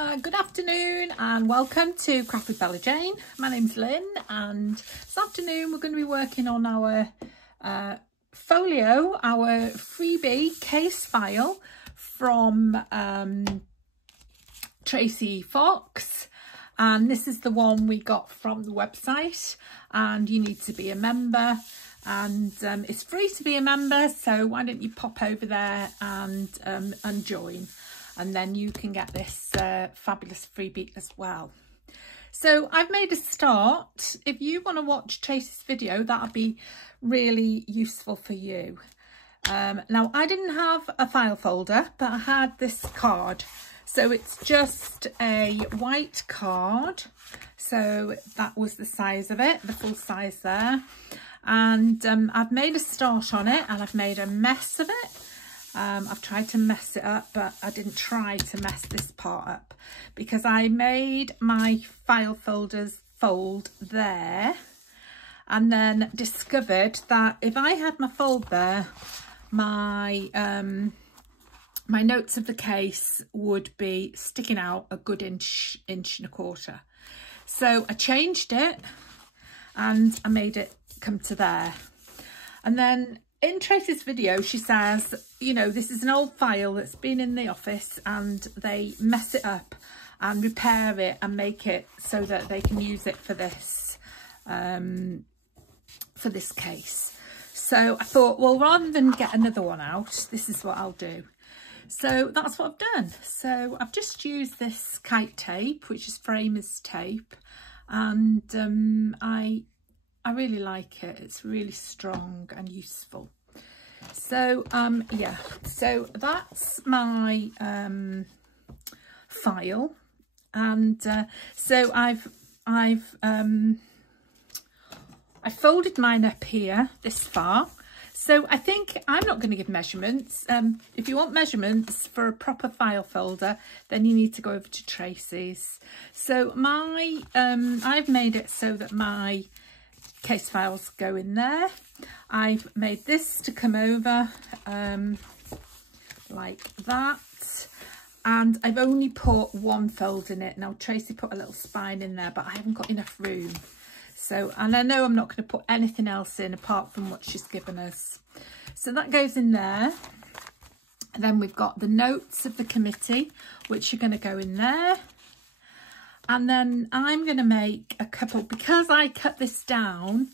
Good afternoon and welcome to Craft with Bella Jane. My name's Lynn and this afternoon we're going to be working on our folio, our freebie case file from Tracie Fox, and this is the one we got from the website, and you need to be a member, and it's free to be a member, so why don't you pop over there and join, and then you can get this fabulous freebie as well. So I've made a start. If you want to watch Tracie's video, that'll be really useful for you. Now I didn't have a file folder, but I had this card. So it's just a white card. So that was the size of it, the full size there. And I've made a start on it and I've made a mess of it. I've tried to mess it up, but I didn't try to mess this part up because I made my file folders fold there and then discovered that if I had my fold there, my my notes of the case would be sticking out a good inch and a quarter. So I changed it and I made it come to there. And then in Tracie's video, she says, you know, this is an old file that's been in the office and they mess it up and repair it and make it so that they can use it for this case. So I thought, well, rather than get another one out, this is what I'll do. So that's what I've done. So I've just used this kite tape, which is framers tape, and I really like it. It's really strong and useful. So yeah, so that's my file, and so I folded mine up here this far. So I think I'm not going to give measurements. If you want measurements for a proper file folder, then you need to go over to Tracie's. So my I've made it so that my case files go in there. I've made this to come over like that, and I've only put one fold in it. Now Tracie put a little spine in there, but I haven't got enough room. So, and I know I'm not going to put anything else in apart from what she's given us. So that goes in there. And then we've got the notes of the committee, which are going to go in there. And then I'm going to make a couple, because I cut this down,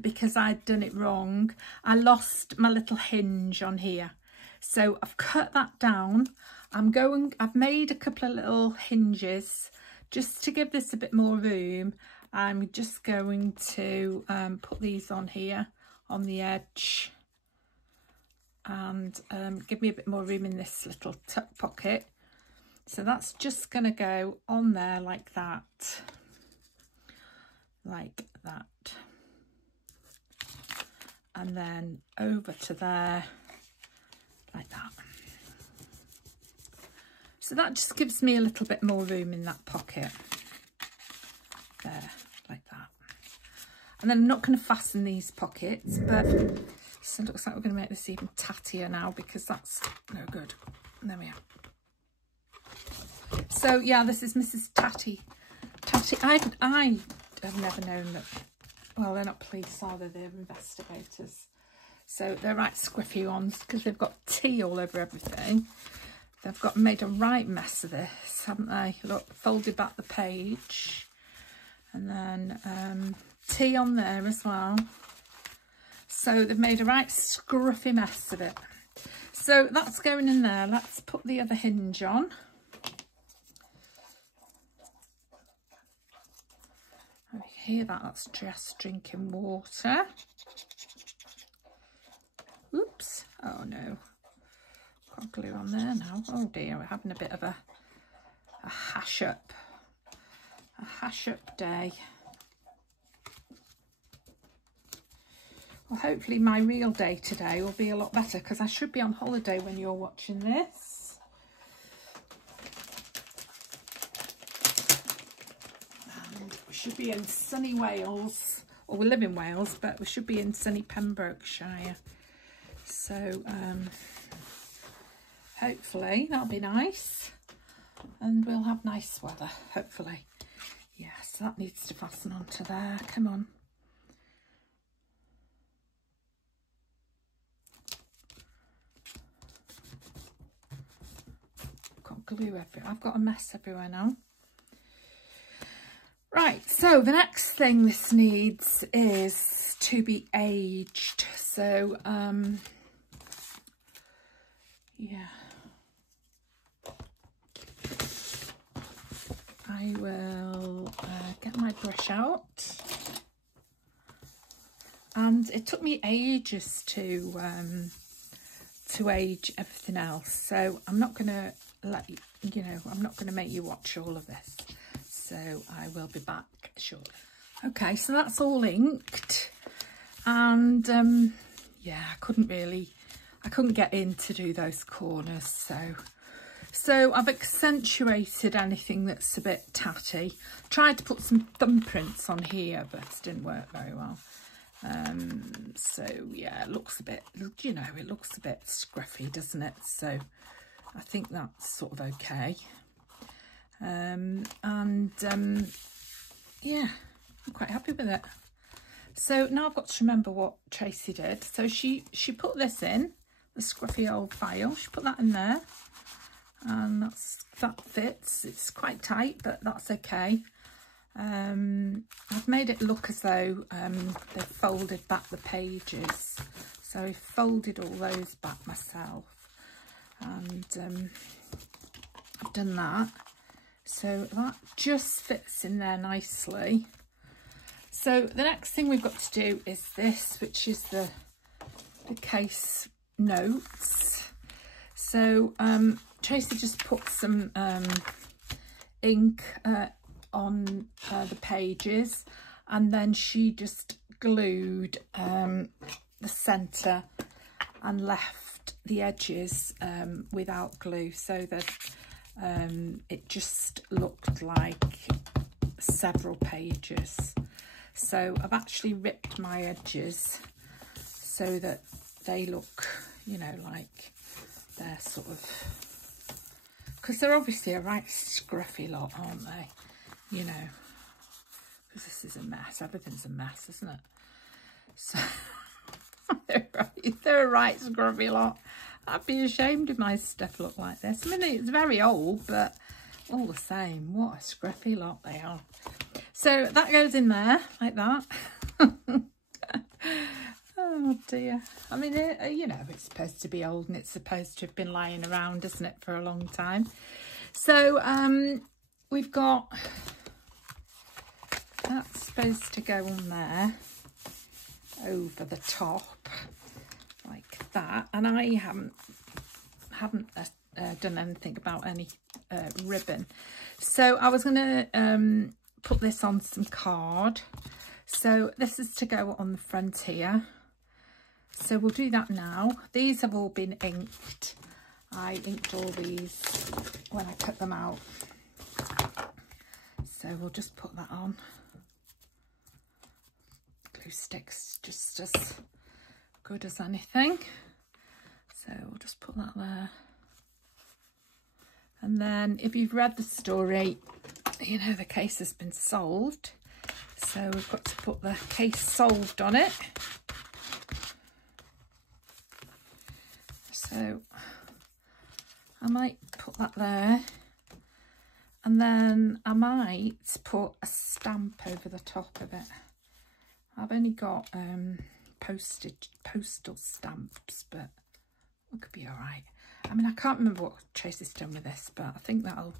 because I'd done it wrong, I lost my little hinge on here. So I've cut that down. I've made a couple of little hinges just to give this a bit more room. I'm just going to put these on here on the edge and give me a bit more room in this little tuck pocket. So that's just going to go on there like that, and then over to there like that. So that just gives me a little bit more room in that pocket there, like that. And then I'm not going to fasten these pockets, but so it looks like we're going to make this even tattier now because that's no good. There we are. So yeah, this is Mrs. Tatty. I have never known that. Well, they're not police, are they? They're investigators. So they're right scruffy ones because they've got tea all over everything. They've got made a right mess of this, haven't they? Look, folded back the page, and then tea on there as well. So they've made a right scruffy mess of it. So that's going in there. Let's put the other hinge on. I hear that, that's Jess drinking water. Oops, oh no. Got glue on there now. Oh dear, we're having a bit of a hash up day. Well, hopefully my real day today will be a lot better because I should be on holiday when you're watching this. Should be in sunny Wales, or we live in Wales, but we should be in sunny Pembrokeshire. So hopefully that'll be nice. and we'll have nice weather, hopefully. Yes, that needs to fasten onto there. Come on. Got glue everywhere. I've got a mess everywhere now. Right, so the next thing this needs is to be aged. So, yeah. I will get my brush out. And it took me ages to age everything else. So I'm not going to I'm not going to make you watch all of this. So I will be back shortly. Okay, so that's all inked, and yeah, I couldn't get in to do those corners, so I've accentuated anything that's a bit tatty. Tried to put some thumbprints on here, but it didn't work very well. So yeah, it looks a bit, it looks a bit scruffy, doesn't it? So I think that's sort of okay. Yeah, I'm quite happy with it. So now I've got to remember what Tracie did. So she put this in, the scruffy old file. She put that in there, and that fits. It's quite tight, but that's okay. I've made it look as though they folded back the pages. So I folded all those back myself, and I've done that. So that just fits in there nicely. So the next thing we've got to do is this, which is the case notes. So Tracie just put some ink on the pages, and then she just glued the centre and left the edges without glue, so that it just looked like several pages. So I've actually ripped my edges so that they look, like they're sort of, because they're obviously a right scruffy lot, aren't they? Because this is a mess. Everything's a mess, isn't it? So they're a right scruffy lot. I'd be ashamed if my stuff looked like this. I mean, it's very old, but all the same, what a scruffy lot they are. So that goes in there like that. Oh dear. I mean, it's supposed to be old, and it's supposed to have been lying around, isn't it, for a long time. So we've got, that's supposed to go on there over the top like that, and I haven't done anything about any ribbon. So I was going to put this on some card. So this is to go on the front here. So we'll do that now. These have all been inked. I inked all these when I cut them out. So we'll just put that on. Glue sticks just as good as anything. So we'll just put that there. And then if you've read the story, the case has been solved. So we've got to put the case solved on it. So I might put that there. And then I might put a stamp over the top of it. I've only got postal stamps, but it could be all right. I mean, I can't remember what Tracie's done with this, but I think that'll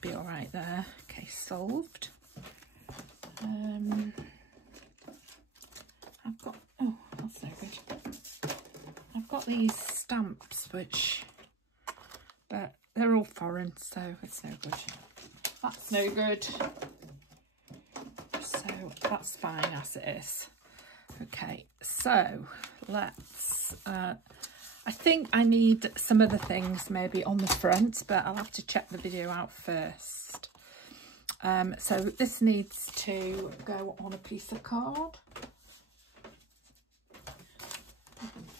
be all right there. Okay, solved. I've got, oh, that's no good. I've got these stamps, but they're all foreign, so it's no good. That's no good. So that's fine as it is. Okay, so let's, I think I need some other things maybe on the front, but I'll have to check the video out first. So this needs to go on a piece of card.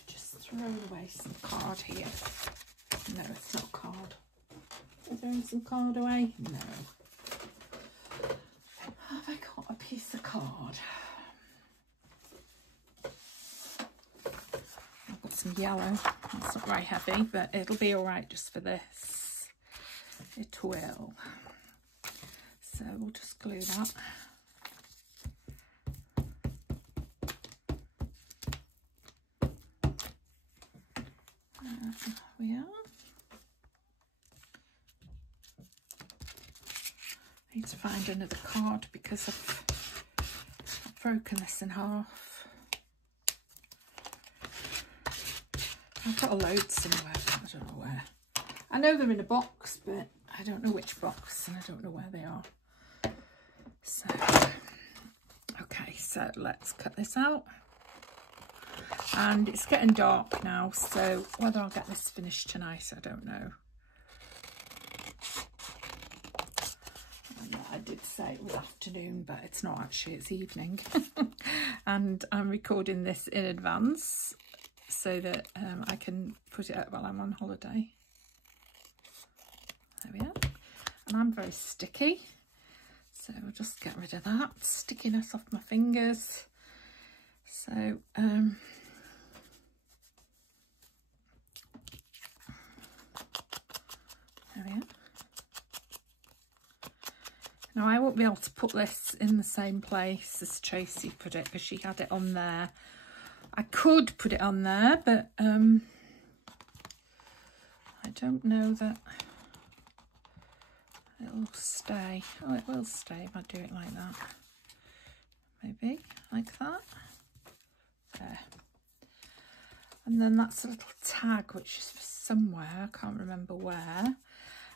Just throw away some card here. No, it's not card. Are throwing some card away? No. Have I got a piece of card? I've got some yellow. It's not very heavy, but it'll be all right just for this. It will. So we'll just glue that. We are. I need to find another card because I've broken this in half. I've got a load somewhere, but I don't know where. I know they're in a box, but I don't know which box and I don't know where they are. So, okay, so let's cut this out. And it's getting dark now, so whether I'll get this finished tonight, I don't know. And I did say it was afternoon, but it's not actually, it's evening. And I'm recording this in advance so that I can put it out while I'm on holiday. There we are. And I'm very sticky, so I'll just get rid of that stickiness off my fingers. So, there we are. Now I won't be able to put this in the same place as Tracie put it because she had it on there. I could put it on there, but I don't know that it'll stay. Oh, it will stay if I do it like that. Maybe like that. There. And then that's a little tag which is for somewhere, I can't remember where.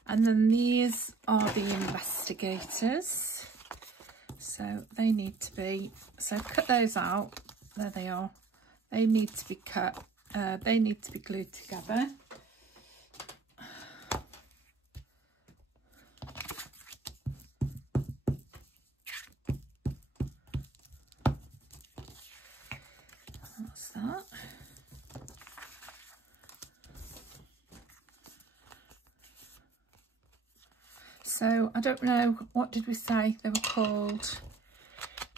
And then these are the investigators, so they need to be, so cut those out. There they are. They need to be cut, they need to be glued together. That's that. So I don't know, what did we say they were called?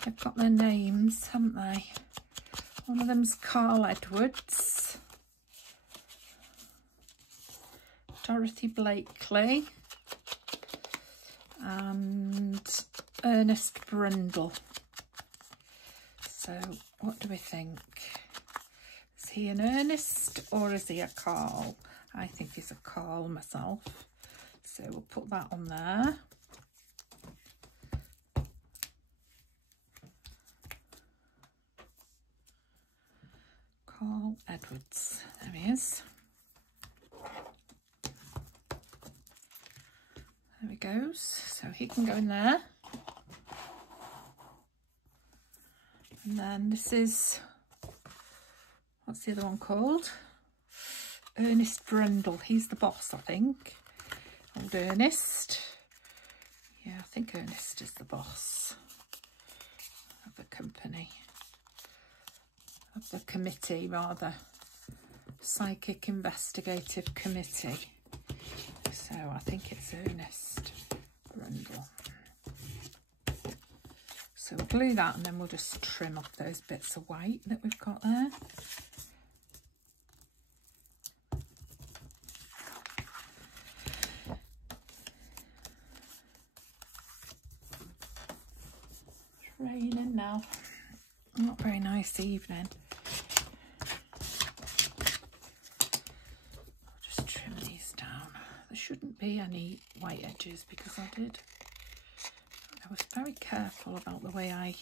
They've got their names, haven't they? One of them's Carl Edwards, Dorothy Blakely, and Ernest Brundle. So what do we think? Is he an Ernest or is he a Carl? I think he's a Carl myself. So we'll put that on there. Carl Edwards, there he is. There he goes. So he can go in there. And then this is, what's the other one called? Ernest Brundle. He's the boss, I think. Old Ernest. Yeah, I think Ernest is the boss of the company. Of the committee, rather. Psychic Investigative Committee. So I think it's Ernest Brundle. So we'll glue that and then we'll just trim off those bits of white that we've got there. It's raining now. Not very nice evening. I'll just trim these down. There shouldn't be any white edges because I was very careful about the way I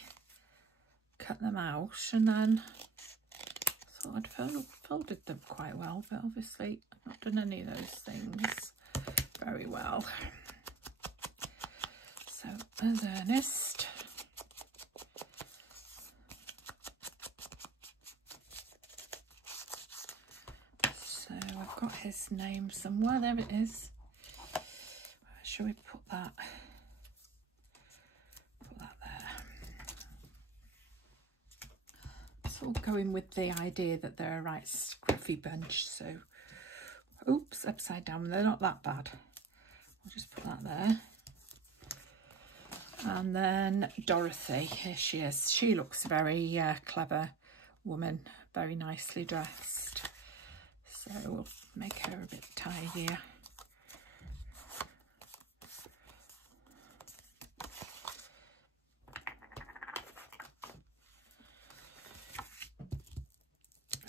cut them out, and then I thought I'd folded them quite well, but obviously I've not done any of those things very well. So there's Ernest. So I've got his name somewhere. There it is. Where shall we put that? All going with the idea that they're a right scruffy bunch, so oops, upside down. They're not that bad. I'll just put that there. And then Dorothy, here she is. She looks a very clever woman, very nicely dressed. So we'll make her a bit tidier.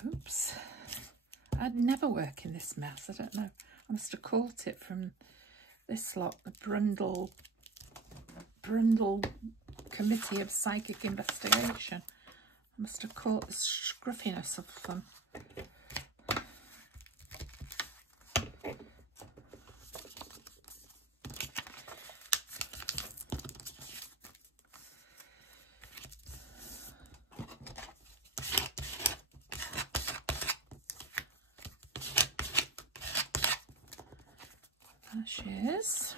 Oops, I'd never work in this mess. I don't know. I must have caught it from this lot, the Brundle Committee of Psychic Investigation. I must have caught the scruffiness of them. There she is.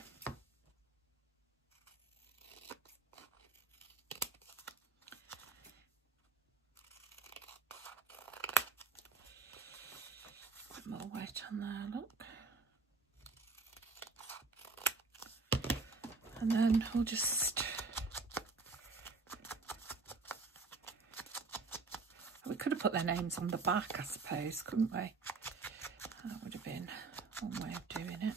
Put more weight on there, look. And then we'll just... We could have put their names on the back, I suppose, couldn't we? That would have been one way of doing it.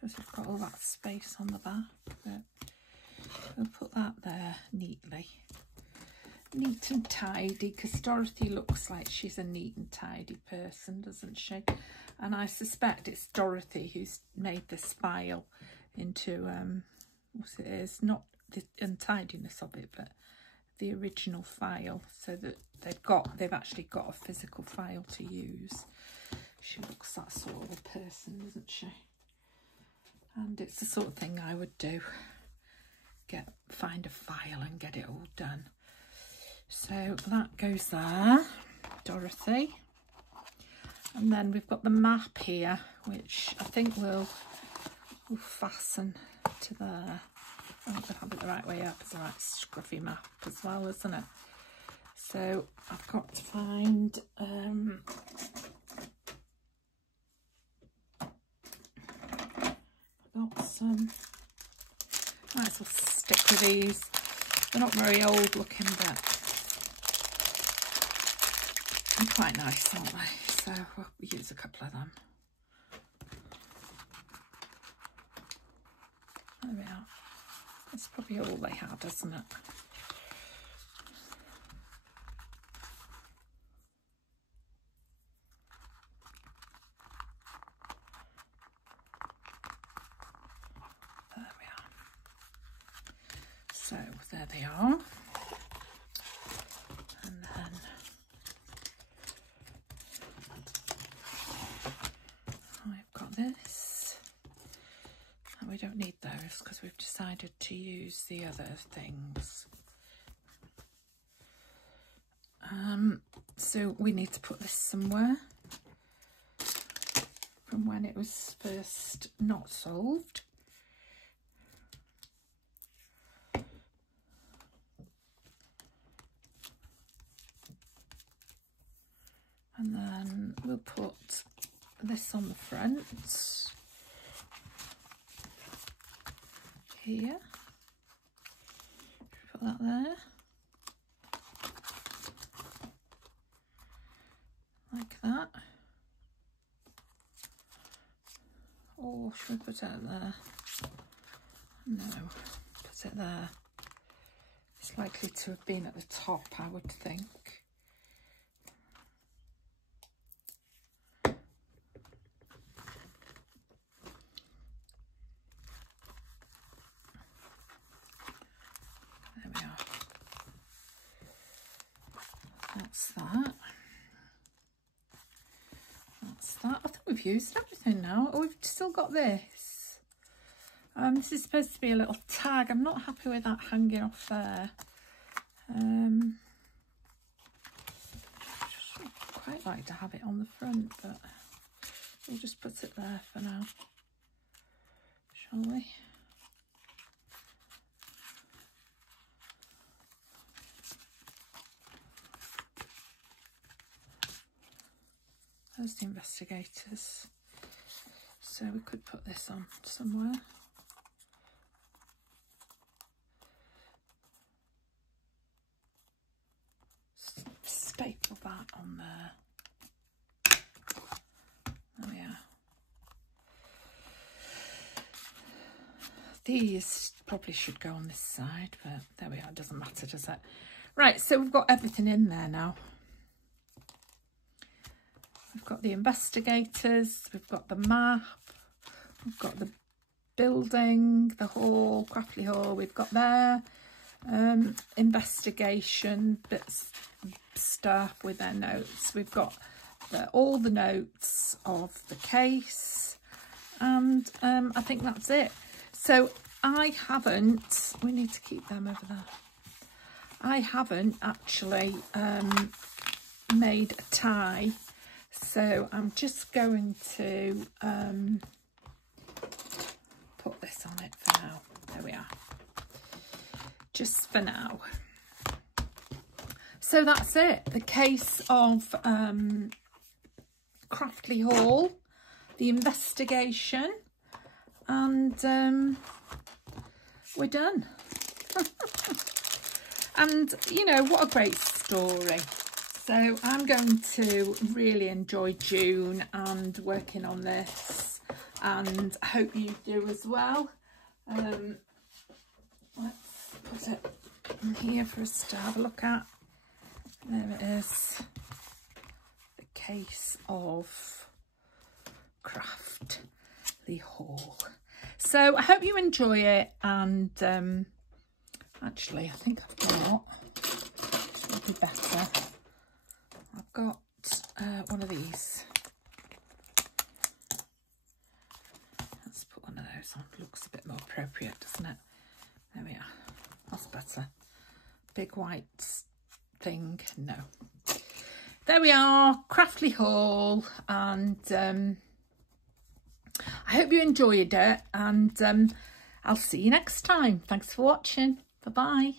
Because we've got all that space on the back, but we'll put that there neatly. Neat and tidy, because Dorothy looks like she's a neat and tidy person, doesn't she? And I suspect it's Dorothy who's made this file into, what it is, not the untidiness of it, but the original file, so that they've actually got a physical file to use. She looks that sort of a person, doesn't she? And it's the sort of thing I would do. Find a file and get it all done. So that goes there, Dorothy. And then we've got the map here, which I think will fasten to there. I hope I have it the right way up. It's the right scruffy map as well, isn't it? So I've got to find got some. Might as well stick with these. They're not very old looking, but they're quite nice, aren't they? So we'll use a couple of them. There we are. That's probably all they had, isn't it? So there they are. And then I've got this. And we don't need those because we've decided to use the other things. So we need to put this somewhere from when it was first not solved. And then we'll put this on the front here. Put that there. Like that. Or should we put it there? No, put it there. It's likely to have been at the top, I would think. That's that. That's that. I think we've used everything now. Oh, we've still got this. This is supposed to be a little tag. I'm not happy with that hanging off there. I'd quite like to have it on the front, but we'll just put it there for now. Shall we? There's the investigators. So we could put this on somewhere. Staple that on there. Oh yeah. These probably should go on this side, but there we are, it doesn't matter, does it? Right, so we've got everything in there now. We've got the investigators, we've got the map, we've got the building, the hall, Craftly Hall, we've got their investigation bits, stuff with their notes. We've got all the notes of the case, and I think that's it. So I haven't, we need to keep them over there. I haven't actually made a tie, so I'm just going to put this on it for now. There we are. Just for now. So that's it. The case of Craftly Hall, the investigation, and we're done. And you know, what a great story. So I'm going to really enjoy June and working on this, and I hope you do as well. Let's put it in here for us to have a look at. There it is. The case of Craftly Hall. So I hope you enjoy it, and actually I think I've got, it'll be better, I've got one of these. Let's put one of those on. Looks a bit more appropriate, doesn't it? There we are. That's better. Big white thing. No. There we are. Craftly Hall. And I hope you enjoyed it. And I'll see you next time. Thanks for watching. Bye-bye.